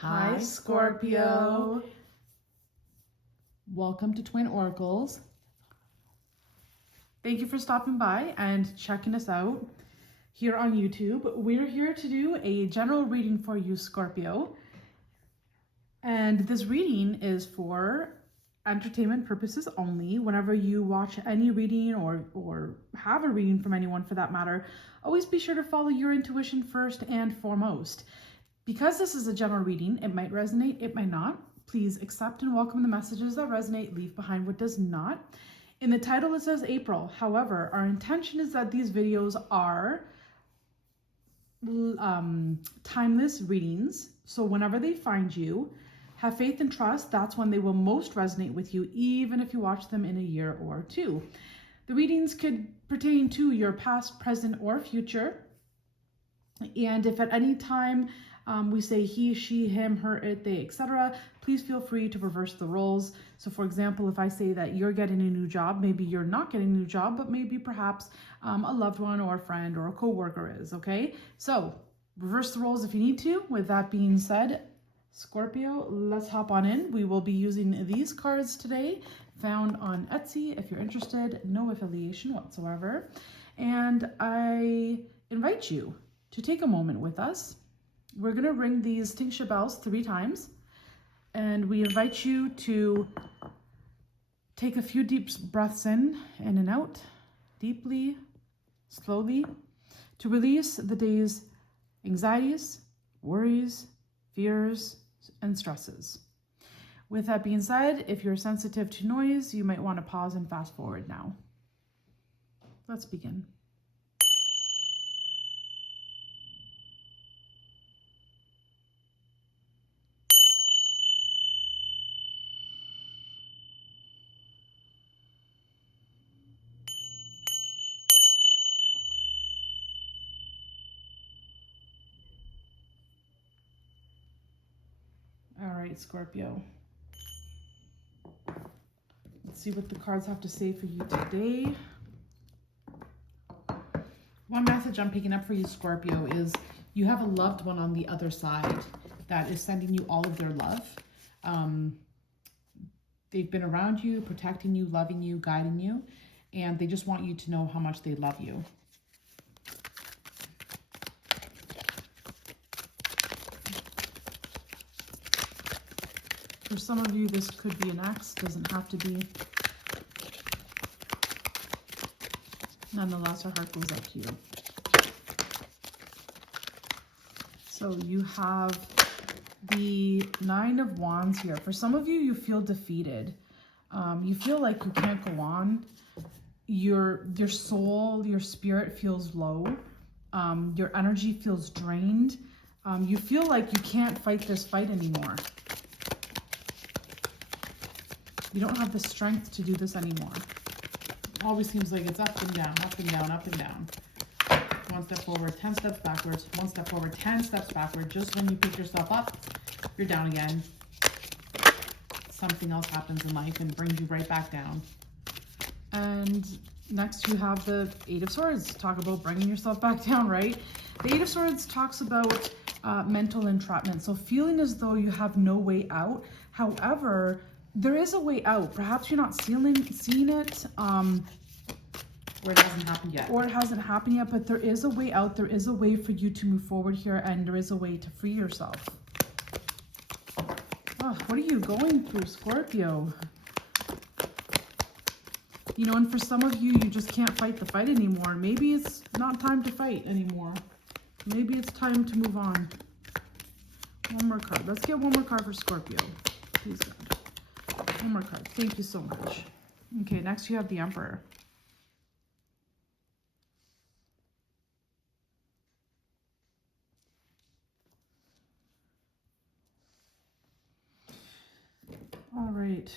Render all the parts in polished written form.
Hi, Scorpio. Welcome to Twin Oracles. Thank you for stopping by and checking us out here on YouTube. We're here to do a general reading for you, Scorpio. And this reading is for entertainment purposes only. Whenever you watch any reading or have a reading from anyone for that matter, always be sure to follow your intuition first and foremost. Because this is a general reading, it might resonate, it might not. Please accept and welcome the messages that resonate, leave behind what does not. In the title it says April. However, our intention is that these videos are timeless readings. So whenever they find you, have faith and trust. That's when they will most resonate with you, even if you watch them in a year or two. The readings could pertain to your past, present, or future. And if at any time we say he, she, him, her, it, they, etc., please feel free to reverse the roles. So for example, if I say that you're getting a new job, maybe you're not getting a new job, but maybe perhaps a loved one or a friend or a co-worker is, okay? So reverse the roles if you need to. With that being said, Scorpio, let's hop on in. We will be using these cards today, found on Etsy. If you're interested, no affiliation whatsoever. And I invite you to take a moment with us. We're going to ring these tingsha bells 3 times, and we invite you to take a few deep breaths in and out, deeply, slowly, to release the day's anxieties, worries, fears, and stresses. With that being said, if you're sensitive to noise, you might want to pause and fast forward now. Let's begin. All right, Scorpio. Let's see what the cards have to say for you today. One message I'm picking up for you, Scorpio, is you have a loved one on the other side that is sending you all of their love. They've been around you, protecting you, loving you, guiding you, and they just want you to know how much they love you. For some of you, this could be an ex, doesn't have to be. Nonetheless, our heart goes out to you. So you have the 9 of Wands here. For some of you, you feel defeated. You feel like you can't go on. Your soul, your spirit feels low. Your energy feels drained. You feel like you can't fight this fight anymore. You don't have the strength to do this anymore. It always seems like it's up and down, up and down, up and down. 1 step forward, 10 steps backwards. 1 step forward, 10 steps backward. Just when you pick yourself up, you're down again. Something else happens in life and brings you right back down. And next you have the 8 of Swords. Talk about bringing yourself back down, right? The 8 of Swords talks about mental entrapment. So feeling as though you have no way out. However, there is a way out. Perhaps you're not seeing it. Or it hasn't happened yet. Or it hasn't happened yet, but there is a way out. There is a way for you to move forward here, and there is a way to free yourself. Oh, what are you going through, Scorpio? You know, and for some of you, you just can't fight the fight anymore. Maybe it's not time to fight anymore. Maybe it's time to move on. One more card. Let's get one more card for Scorpio. Please, God. One more card. Thank you so much. Okay, next you have the Emperor. All right.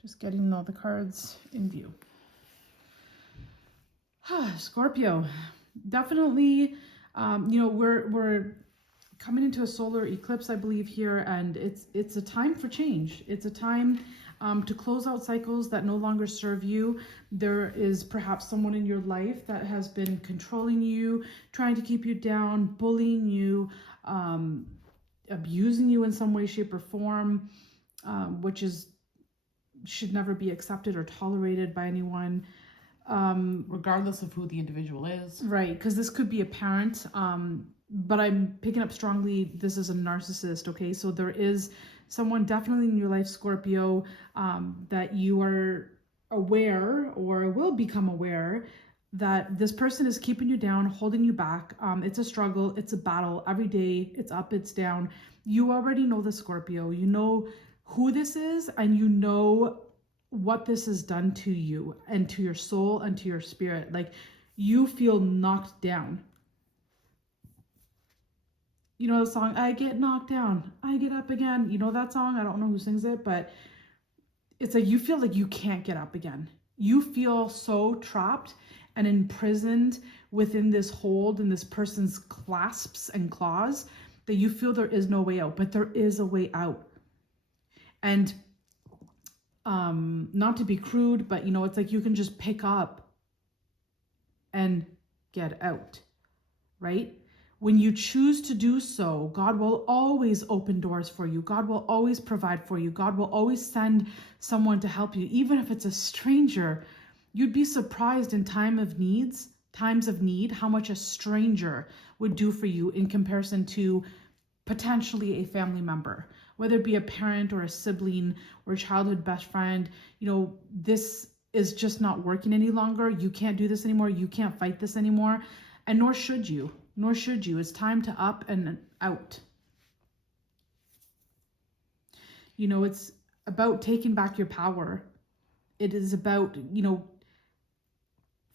Just getting all the cards in view. Scorpio, definitely, you know, we're coming into a solar eclipse, I believe, here, and it's a time for change. It's a time to close out cycles that no longer serve you. There is perhaps someone in your life that has been controlling you, trying to keep you down, bullying you, abusing you in some way, shape, or form, which should never be accepted or tolerated by anyone. Regardless of who the individual is. Right, because this could be a parent, but I'm picking up strongly this is a narcissist, okay? So there is someone definitely in your life, Scorpio, that you are aware or will become aware that this person is keeping you down, holding you back. It's a struggle, it's a battle every day, it's up, it's down. You already know the Scorpio, you know who this is, and you know what this has done to you and to your soul and to your spirit. Like, you feel knocked down. You know the song, I get knocked down, I get up again. You know that song? I don't know who sings it, but it's like you feel like you can't get up again. You feel so trapped and imprisoned within this hold and this person's clasps and claws that you feel there is no way out, but there is a way out. And not to be crude, but you know, it's like you can just pick up and get out, right? When you choose to do so, God will always open doors for you. God will always provide for you. God will always send someone to help you, even if it's a stranger. You'd be surprised in times of need, how much a stranger would do for you in comparison to potentially a family member, whether it be a parent or a sibling or a childhood best friend. You know, this is just not working any longer. You can't do this anymore. You can't fight this anymore. And nor should you. It's time to up and out. You know, it's about taking back your power. It is about, you know,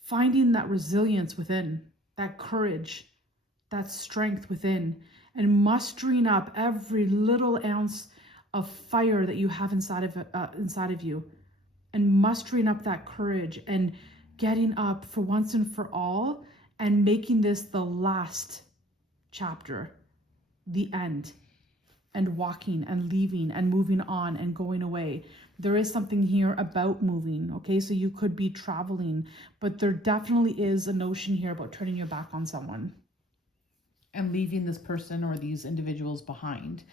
finding that resilience within, that courage, that strength within, and mustering up every little ounce of fire that you have inside of you, and mustering up that courage and getting up for once and for all and making this the last chapter, the end, and walking and leaving and moving on and going away. There is something here about moving, okay? So you could be traveling, but there definitely is a notion here about turning your back on someone and leaving this person or these individuals behind.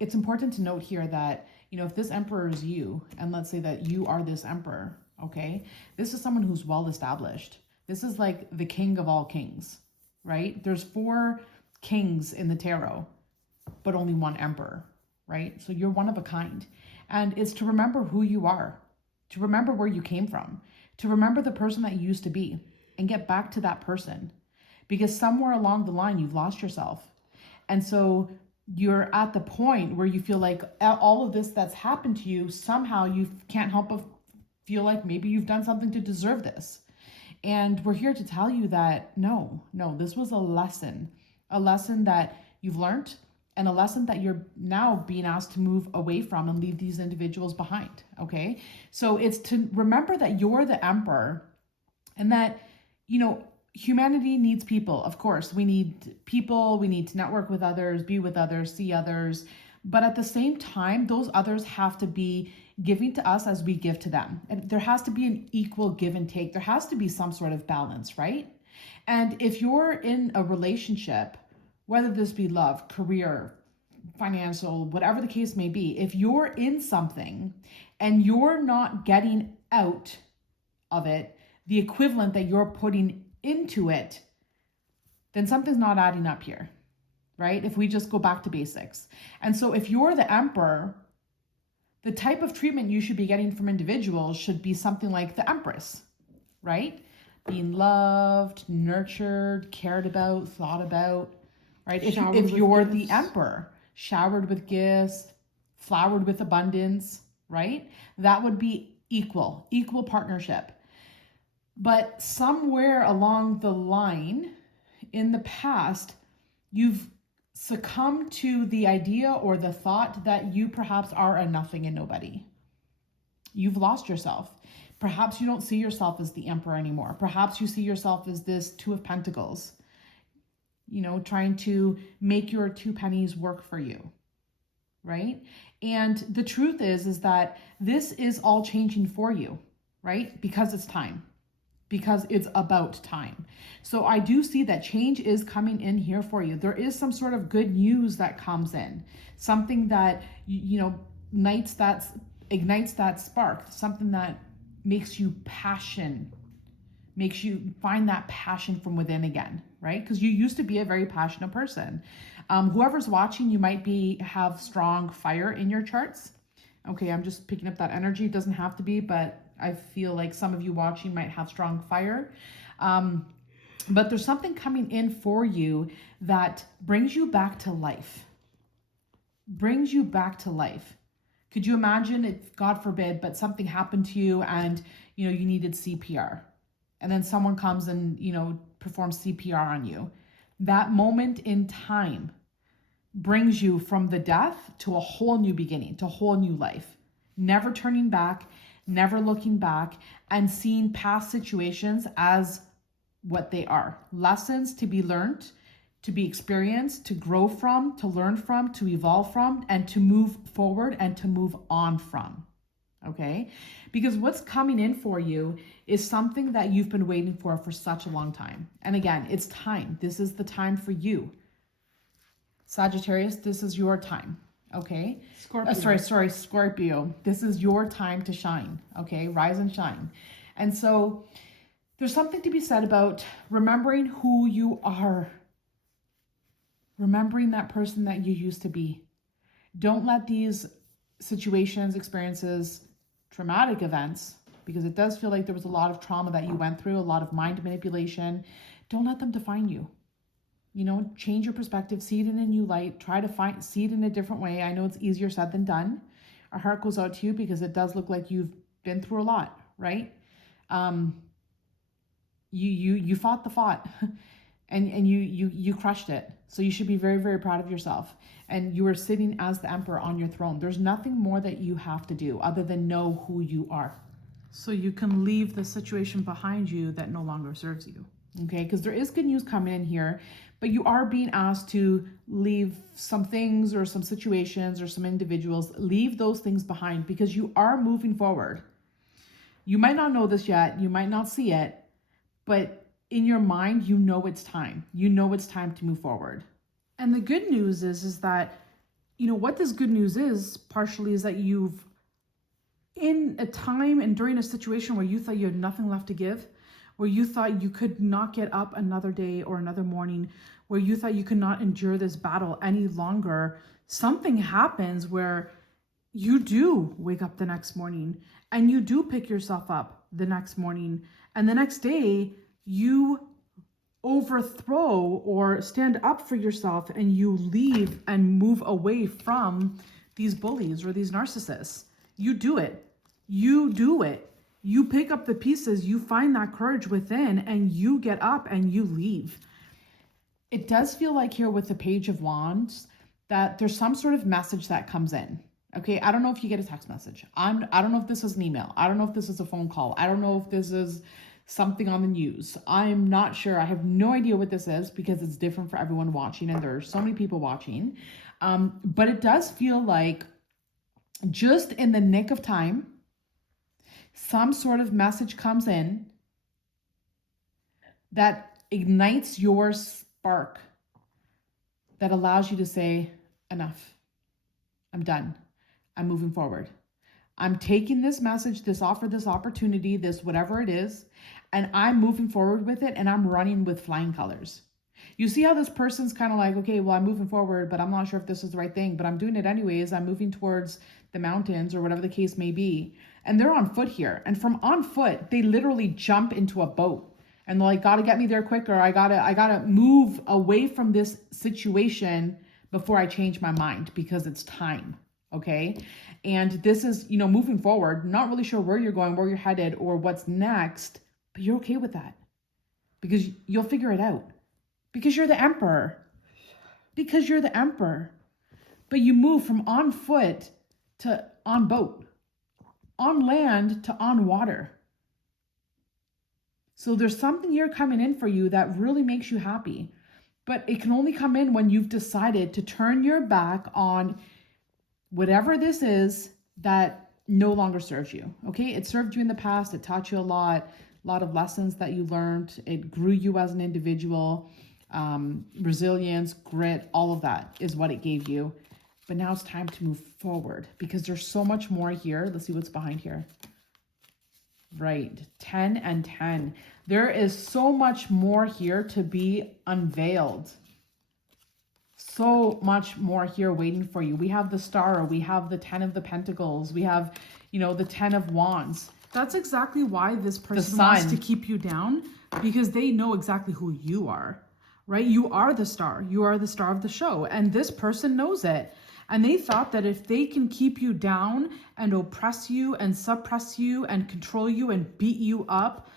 It's important to note here that, you know, if this emperor is you, and let's say that you are this emperor, okay, this is someone who's well established. This is like the king of all kings, right? There's 4 kings in the tarot, but only 1 emperor, right? So you're one of a kind. And it's to remember who you are, to remember where you came from, to remember the person that you used to be and get back to that person. Because somewhere along the line, you've lost yourself. And so you're at the point where you feel like all of this that's happened to you, somehow you can't help but feel like maybe you've done something to deserve this. And we're here to tell you that no, this was a lesson that you've learned, and a lesson that you're now being asked to move away from and leave these individuals behind, okay? So it's to remember that you're the emperor, and that, you know, humanity needs people. Of course, we need people, we need to network with others, be with others, see others. But at the same time, those others have to be giving to us as we give to them. And there has to be an equal give and take. There has to be some sort of balance, right? And if you're in a relationship, whether this be love, career, financial, whatever the case may be, if you're in something and you're not getting out of it the equivalent that you're putting into it, then something's not adding up here, right? If we just go back to basics. And so if you're the emperor, the type of treatment you should be getting from individuals should be something like the empress, right? Being loved, nurtured, cared about, thought about, right? If you're the emperor, showered with gifts, flowered with abundance, right? That would be equal partnership. But somewhere along the line in the past, you've succumb to the idea or the thought that you perhaps are a nothing and nobody. You've lost yourself. Perhaps you don't see yourself as the emperor anymore. Perhaps you see yourself as this 2 of Pentacles, you know, trying to make your 2 pennies work for you. right? And the truth is that this is all changing for you, right? Because it's time, because it's about time. So I do see that change is coming in here for you. There is some sort of good news that comes in, something that, you know, ignites that spark, something that makes you makes you find that passion from within again, right? Because you used to be a very passionate person. Whoever's watching, you might have strong fire in your charts. Okay, I'm just picking up that energy. It doesn't have to be, but I feel like some of you watching might have strong fire. But there's something coming in for you that brings you back to life. Brings you back to life. Could you imagine if, God forbid, but something happened to you and, you know, you needed CPR, and then someone comes and, you know, performs CPR on you. That moment in time brings you from the death to a whole new beginning, to a whole new life. Never turning back, never looking back, and seeing past situations as what they are. Lessons to be learned, to be experienced, to grow from, to learn from, to evolve from, and to move forward and to move on from. Okay? Because what's coming in for you is something that you've been waiting for such a long time. And again, it's time. This is the time for you. Sagittarius, this is your time. Okay? Scorpio. Scorpio. This is your time to shine. Okay? Rise and shine. And so there's something to be said about remembering who you are. Remembering that person that you used to be. Don't let these situations, experiences, traumatic events, because it does feel like there was a lot of trauma that you went through, a lot of mind manipulation. Don't let them define you. You know, change your perspective, see it in a new light, try to see it in a different way. I know it's easier said than done. Our heart goes out to you because it does look like you've been through a lot, right? You fought the fight and you crushed it. So you should be very, very proud of yourself. And you are sitting as the emperor on your throne. There's nothing more that you have to do other than know who you are. So you can leave the situation behind you that no longer serves you. Okay, because there is good news coming in here, but you are being asked to leave some things or some situations or some individuals, leave those things behind because you are moving forward. You might not know this yet, you might not see it, but in your mind, you know it's time. You know it's time to move forward. And the good news is that, you know, what this good news is, partially, is that you've, in a time and during a situation where you thought you had nothing left to give, where you thought you could not get up another day or another morning, where you thought you could not endure this battle any longer, something happens where you do wake up the next morning and you do pick yourself up the next morning, and the next day you overthrow or stand up for yourself and you leave and move away from these bullies or these narcissists. You do it. You do it. You pick up the pieces, you find that courage within, and you get up and you leave. It does feel like here with the Page of Wands that there's some sort of message that comes in. Okay, I don't know if you get a text message. I don't know if this is an email. I don't know if this is a phone call. I don't know if this is something on the news. I'm not sure. I have no idea what this is because it's different for everyone watching, and there are so many people watching. But it does feel like just in the nick of time, some sort of message comes in that ignites your spark, that allows you to say, enough. I'm done. I'm moving forward. I'm taking this message, this offer, this opportunity, this whatever it is, and I'm moving forward with it, and I'm running with flying colors. You see how this person's kind of like, okay, well, I'm moving forward, but I'm not sure if this is the right thing, but I'm doing it anyways. I'm moving towards the mountains or whatever the case may be. And they're on foot here. And from on foot, they literally jump into a boat. And they're like, gotta get me there quicker. I gotta move away from this situation before I change my mind because it's time. Okay. And this is, you know, moving forward, not really sure where you're going, where you're headed, or what's next, but you're okay with that because you'll figure it out because you're the emperor. Because you're the emperor. But you move from on foot to on boat, on land to on water. So there's something here coming in for you that really makes you happy. But it can only come in when you've decided to turn your back on whatever this is that no longer serves you. Okay. It served you in the past. It taught you a lot of lessons that you learned. It grew you as an individual. Resilience, grit, all of that is what it gave you. But now it's time to move forward because there's so much more here. Let's see what's behind here. Right. 10 and 10. There is so much more here to be unveiled. So much more here waiting for you. We have the Star. We have the 10 of the Pentacles. We have, the 10 of Wands. That's exactly why this person wants to keep you down, because they know exactly who you are, right? You are the star. You are the star of the show. And this person knows it. And they thought that if they can keep you down and oppress you and suppress you and control you and beat you up,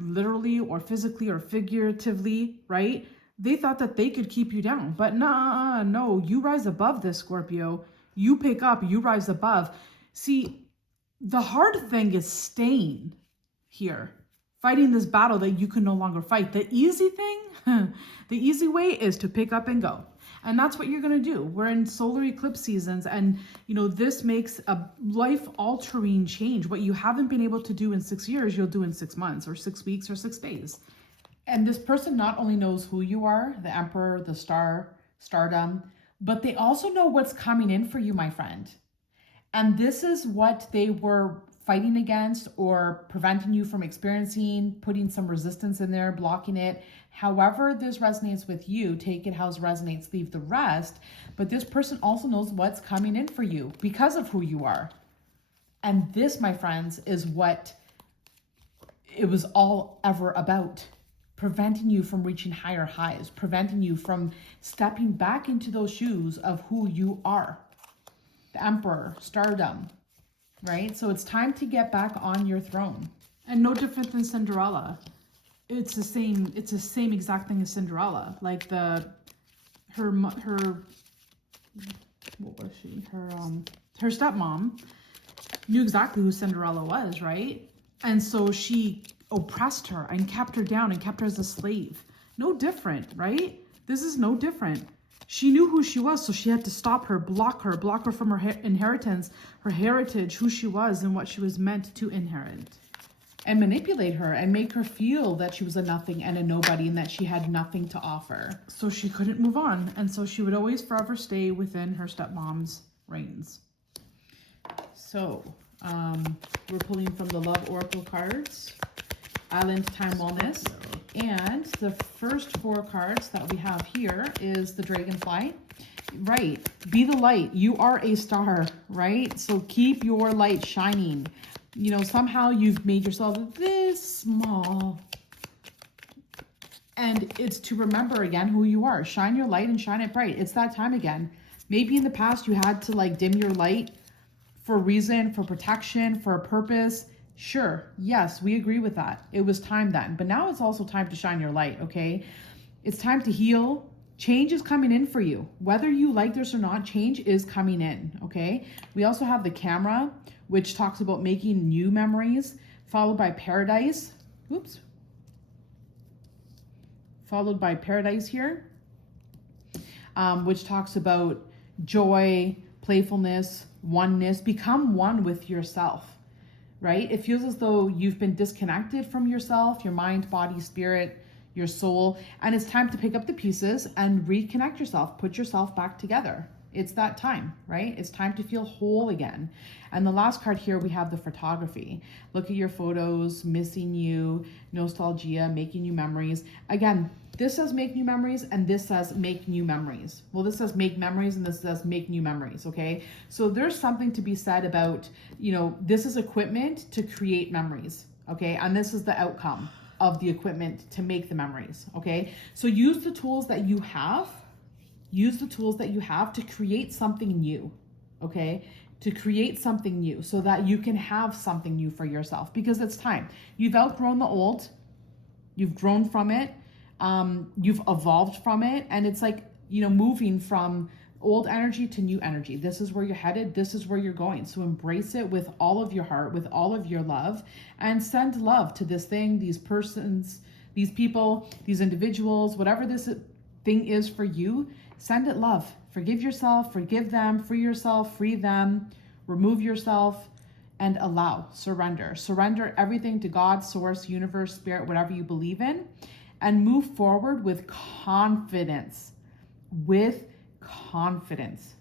literally or physically or figuratively, right? They thought that they could keep you down. But no, you rise above this, Scorpio. You pick up, you rise above. See, the hard thing is staying here, fighting this battle that you can no longer fight. The easy thing, the easy way is to pick up and go. And that's what you're going to do. We're in solar eclipse seasons, and this makes a life-altering change. What you haven't been able to do in 6 years, you'll do in 6 months or 6 weeks or 6 days. And this person not only knows who you are, the Emperor, the Star, Stardom, but they also know what's coming in for you, my friend. And this is what they were fighting against or preventing you from experiencing, putting some resistance in there, blocking it. However this resonates with you, take it how it resonates, leave the rest. But this person also knows what's coming in for you because of who you are. And this, my friends, is what it was all ever about. Preventing you from reaching higher highs, preventing you from stepping back into those shoes of who you are. The Emperor, Stardom, right? So it's time to get back on your throne. And no different than Cinderella. It's the same exact thing as Cinderella. Like her what was she? Her stepmom knew exactly who Cinderella was, right? And so she oppressed her and kept her down and kept her as a slave. No different, right? This is no different. She knew who she was, so she had to stop her, block her from her inheritance, her heritage, who she was and what she was meant to inherit. And manipulate her and make her feel that she was a nothing and a nobody and that she had nothing to offer. So she couldn't move on. And so she would always forever stay within her stepmom's reigns. So we're pulling from the Love Oracle cards, Island Time Wellness. And the first 4 cards that we have here is the Dragonfly. Right. Be the light. You are a star, right? So keep your light shining. Somehow you've made yourself this small. And it's to remember again who you are. Shine your light and shine it bright. It's that time again. Maybe in the past you had to dim your light for a reason, for protection, for a purpose. Sure. Yes, we agree with that. It was time then. But now it's also time to shine your light, okay? It's time to heal. Change is coming in for you. Whether you like this or not, change is coming in, okay? We also have the Camera, which talks about making new memories, followed by Paradise. Oops. Followed by Paradise here, which talks about joy, playfulness, oneness. Become one with yourself, right? It feels as though you've been disconnected from yourself, your mind, body, spirit, your soul, and it's time to pick up the pieces and reconnect yourself, put yourself back together. It's that time, right? It's time to feel whole again. And the last card here, we have the Photography. Look at your photos, missing you, nostalgia, making new memories. Again, this says make new memories and this says make new memories. Well, this says make memories and this says make new memories, okay? So there's something to be said about, this is equipment to create memories, okay? And this is the outcome of the equipment to make the memories, okay? So use the tools that you have. Use the tools that you have to create something new, okay? To create something new so that you can have something new for yourself, because it's time. You've outgrown the old. You've grown from it. You've evolved from it. And it's moving from old energy to new energy. This is where you're headed. This is where you're going. So embrace it with all of your heart, with all of your love, and send love to this thing, these persons, these people, these individuals, whatever this thing is for you. Send it love. Forgive yourself, forgive them, free yourself, free them, remove yourself, and allow, surrender. Surrender everything to God, source, universe, spirit, whatever you believe in, and move forward with confidence. With confidence.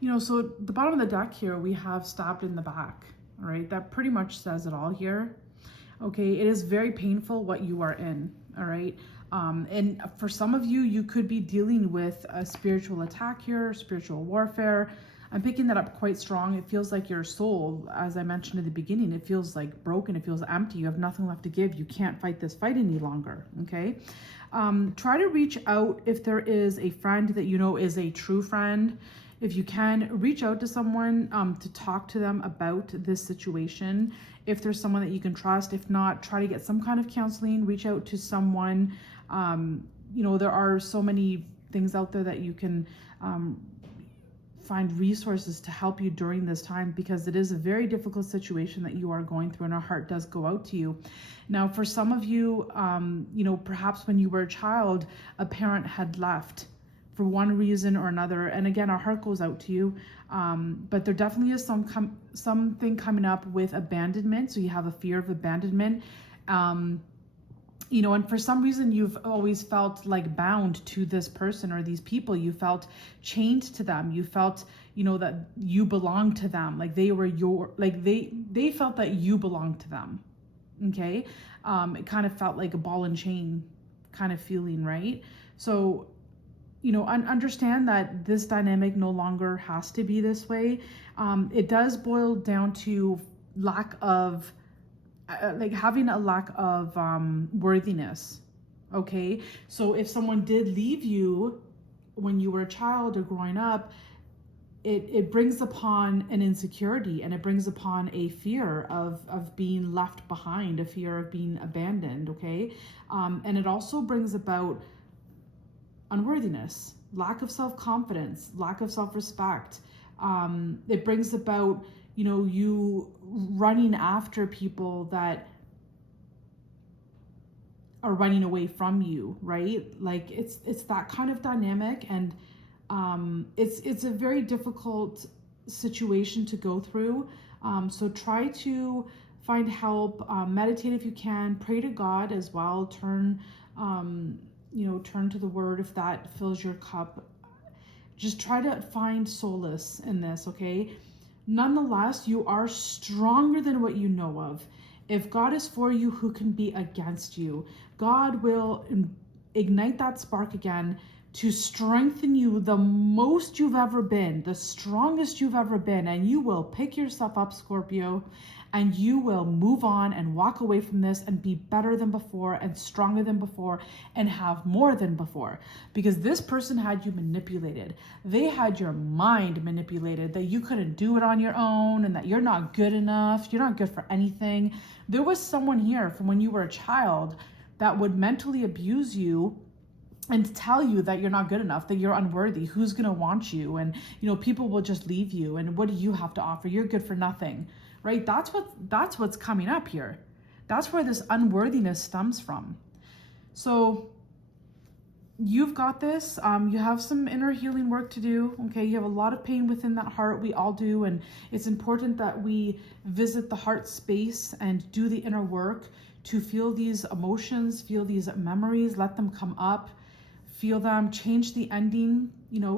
You know, so the bottom of the deck here, we have stabbed in the back, all right? That pretty much says it all here. Okay, it is very painful what you are in, all right? And for some of you, you could be dealing with a spiritual attack here, spiritual warfare. I'm picking that up quite strong. It feels like your soul, as I mentioned at the beginning, it feels like broken. It feels empty. You have nothing left to give. You can't fight this fight any longer, okay? Try to reach out if there is a friend that you know is a true friend. If you can, reach out to someone to talk to them about this situation. If there's someone that you can trust. If not, try to get some kind of counseling. Reach out to someone. You know, there are so many things out there that you can find resources to help you during this time, because it is a very difficult situation that you are going through, and our heart does go out to you. Now, for some of you, you know, perhaps when you were a child, a parent had left for one reason or another, and again, our heart goes out to you. But there definitely is something coming up with abandonment. So you have a fear of abandonment. You know, and for some reason you've always felt like bound to this person or these people. You felt chained to them. You felt, you know, that you belonged to them. Like they were your, like they felt that you belonged to them. Okay. It kind of felt like a ball and chain kind of feeling, right? So, you know, understand that this dynamic no longer has to be this way. It does boil down to lack of, like having a lack of worthiness. Okay. So if someone did leave you when you were a child or growing up, it brings upon an insecurity, and it brings upon a fear of being left behind, a fear of being abandoned. Okay. And it also brings about unworthiness, lack of self-confidence, lack of self-respect. It brings about, you know, you running after people that are running away from you, right? Like it's that kind of dynamic, and it's a very difficult situation to go through. So try to find help, meditate if you can, pray to God as well, turn to the word if that fills your cup. Just try to find solace in this, okay? Nonetheless, you are stronger than what you know of. If God is for you, who can be against you? God will ignite that spark again to strengthen you the most you've ever been, the strongest you've ever been, and you will pick yourself up, Scorpio, and you will move on and walk away from this and be better than before and stronger than before and have more than before. Because this person had you manipulated. They had your mind manipulated, that you couldn't do it on your own and that you're not good enough. You're not good for anything. There was someone here from when you were a child that would mentally abuse you and tell you that you're not good enough, that you're unworthy, who's going to want you, and you know, people will just leave you, and what do you have to offer? You're good for nothing. Right? That's what's coming up here. That's where this unworthiness stems from. So you've got this. You have some inner healing work to do. Okay. You have a lot of pain within that heart. We all do. And it's important that we visit the heart space and do the inner work to feel these emotions, feel these memories, let them come up, feel them, change the ending,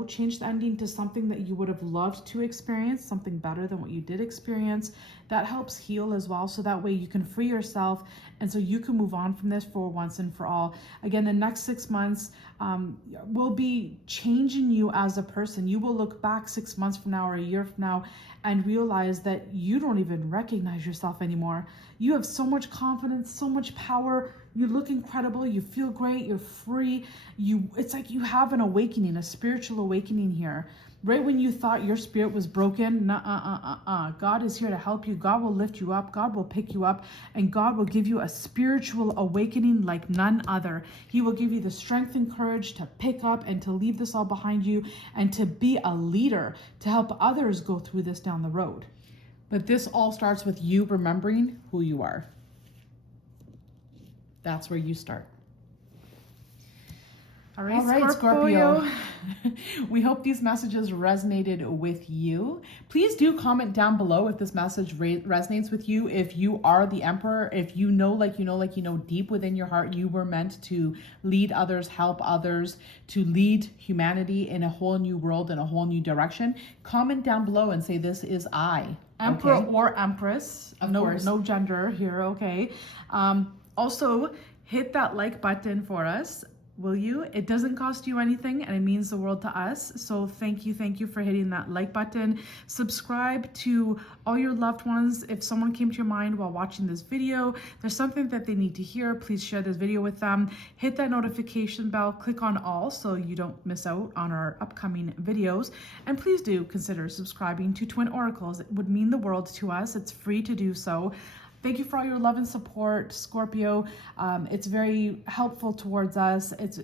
change the ending to something that you would have loved to experience, something better than what you did experience. That helps heal as well. So that way you can free yourself, and so you can move on from this for once and for all. Again, the next 6 months will be changing you as a person. You will look back 6 months from now or a year from now and realize that you don't even recognize yourself anymore. You have so much confidence, so much power. You look incredible. You feel great. You're free. It's like you have an awakening, a spiritual awakening here. Right when you thought your spirit was broken, God is here to help you. God will lift you up. God will pick you up, and God will give you a spiritual awakening like none other. He will give you the strength and courage to pick up and to leave this all behind you and to be a leader, to help others go through this down the road. But this all starts with you remembering who you are. That's where you start. All right, All right, Scorpio. We hope these messages resonated with you. Please do comment down below if this message resonates with you. If you are the Emperor, if you know, deep within your heart, you were meant to lead others, help others, to lead humanity in a whole new world, in a whole new direction. Comment down below and say, this is I. Emperor Okay? or Empress. Of course. No gender here, okay? Also, hit that like button for us. Will you? It doesn't cost you anything and it means the world to us. So thank you for hitting that like button. Subscribe to all your loved ones. If someone came to your mind while watching this video, there's something that they need to hear, please share this video with them. Hit that notification bell, click on all so you don't miss out on our upcoming videos. And please do consider subscribing to Twin Oracles. It would mean the world to us. It's free to do so. Thank you for all your love and support, Scorpio. It's very helpful towards us. It's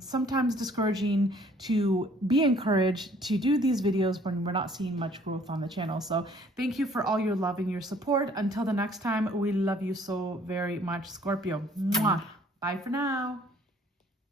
sometimes discouraging to be encouraged to do these videos when we're not seeing much growth on the channel. So thank you for all your love and your support. Until the next time, we love you so very much, Scorpio. Mwah. Bye for now.